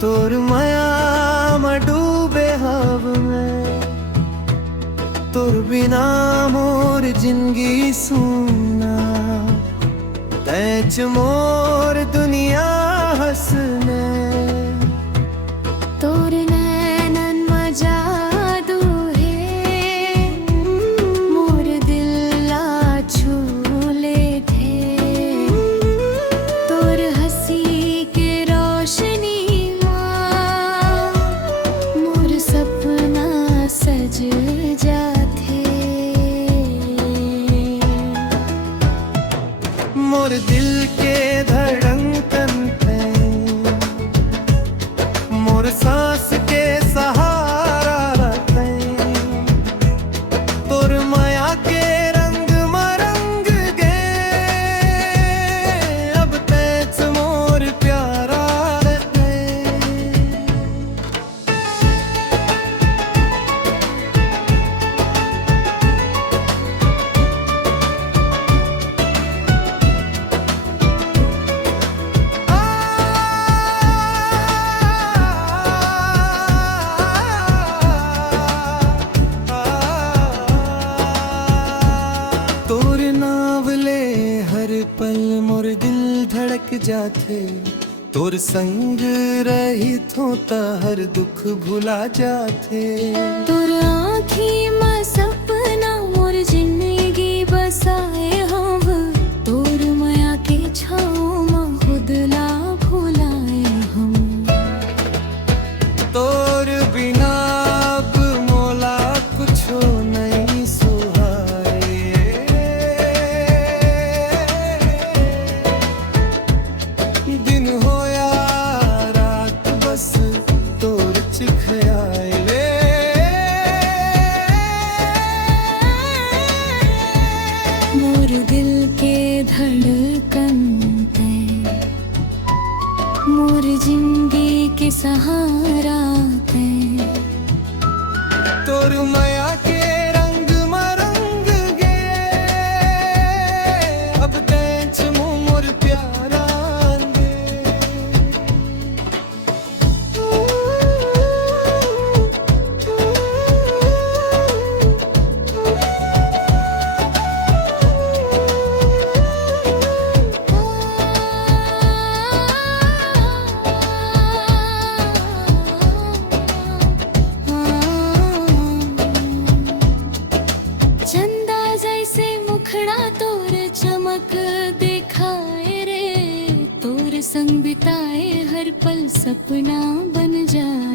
तोर माया में डूबे हव में, तोर बिना मोर जिंदगी सुना, तैच मोर दुनिया हंसने। तोर नैनन में जादू है, मोर दिल ला छू लेथे। तोर हंसी के रोशनी मां मोर सपना सज जाथे। मोर दिल के धड़कन पे, मोर सांस के सहारा रहते। तोर माया के रंग मरंग गे, अब तैच मोर प्यारा रहते। तोर नावले हर पल मोर दिल धड़क जाथे। तोर संग रही थो ता हर दुख भुला जाथे। तोर आँखी में सपना मोर जिंदगी बसाए हव। तोर माया के छाँव में खुद ला भुलाए हम। तोर बिना अब मोला कुछो नहीं सुहाए। दिन हो या रात बस तोर चिखयाए ले। मोर दिल के धड़कन ते, मोर जिंदगी के सहारा ते। तोर माया के रंग मरंग गे, अब तैच मोर प्यारा दे। चंदा जैसे मुखड़ा तोर चमक दिखाए रे। तोर संग बिताए हर पल सपना बन जाए।